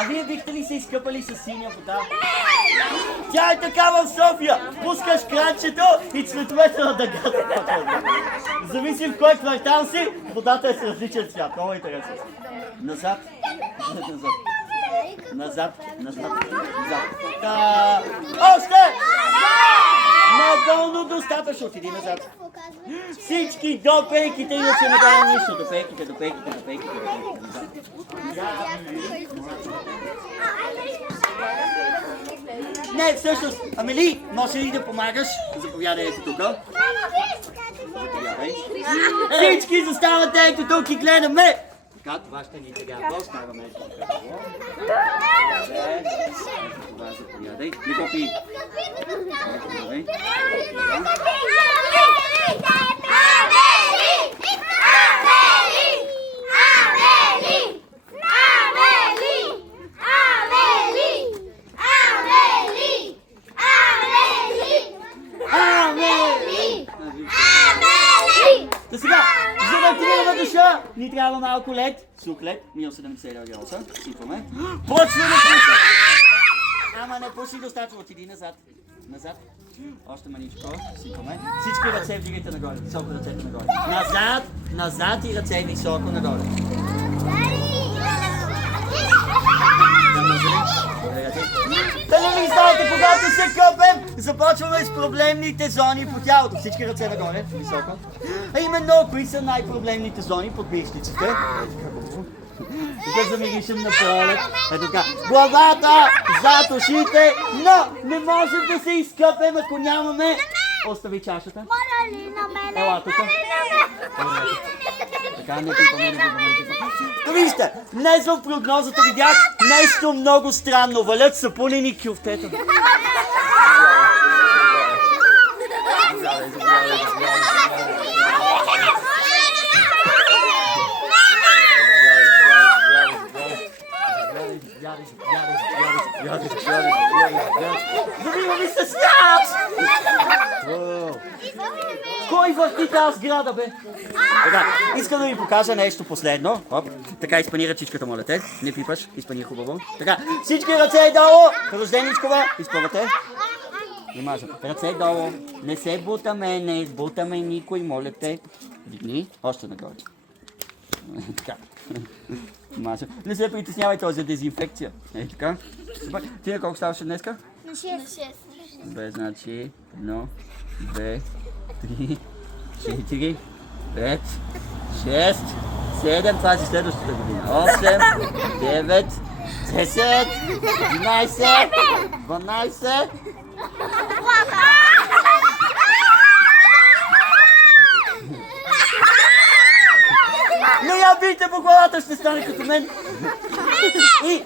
А вие бихте ли се изкъпали с синя вода? Тя е така в София! Пускаш кранчето и цветовете на дъгата. Зависи в кой квартал си, водата е с различен цвят. Много интересно. Назад. Назад. Назад. Още! Надолу достатъчно. Отиди назад. Всички до пейките, иначе не дава нищо. До пейките. Не, всъщност, Амели, може ли да помагаш? Заповядай ето тук. Заповядай. Всички заставате ето тук и гледаме. Така, това ще ни трябва. Оставаме ето тук. Това заповядай. Не го пи. Та сега, за да активираме душа, ни трябва малко лед. Сух лед, минус 70 градуса. Сипваме. Почва да пуша! Ама не пуши достатъчно, отиди назад. Назад. Още маничко. Сипваме. Всички ръце вдигайте нагоре. Високо ръцете нагоре. Назад, назад и ръце високо нагоре. Дали ви знаете, когато се къпем, започваме с проблемните зони по тялото. Всички ръце нагоре, високо. А именно, кои са най-проблемните зони под мишниците? Да замиришем на пролет. Ето така. Главата, зад ушите, но не можем да се изкъпем, ако нямаме. Остави чашата. Ела тук. Така, не пипаме. Но вижте, днес в прогнозата видях нещо много странно. Валят сапунени кюфтета. Завива ми се сняг! Кой върти тази сграда, бе? Така, искам да ви покажа нещо последно. Оп. Така, изпани ръчичката, моля те. Не пипаш, изпани хубаво. Така, всички ръце долу. Рожденичкова, изпъвате. Ръце долу. Не се бутаме, не избутаме никой, моля те. Дигни, още нагоре. Така. Маша. Не се притеснявай, този за дезинфекция. Ей така. Супер. Ти на колко ставаше днеска? На 6. Бе, значи 1, 2, 3, 4, 5, 6, 7, това си следващата година. 8, 9, 10, 11, 12. Не я бийте по главата, ще стане като мен. И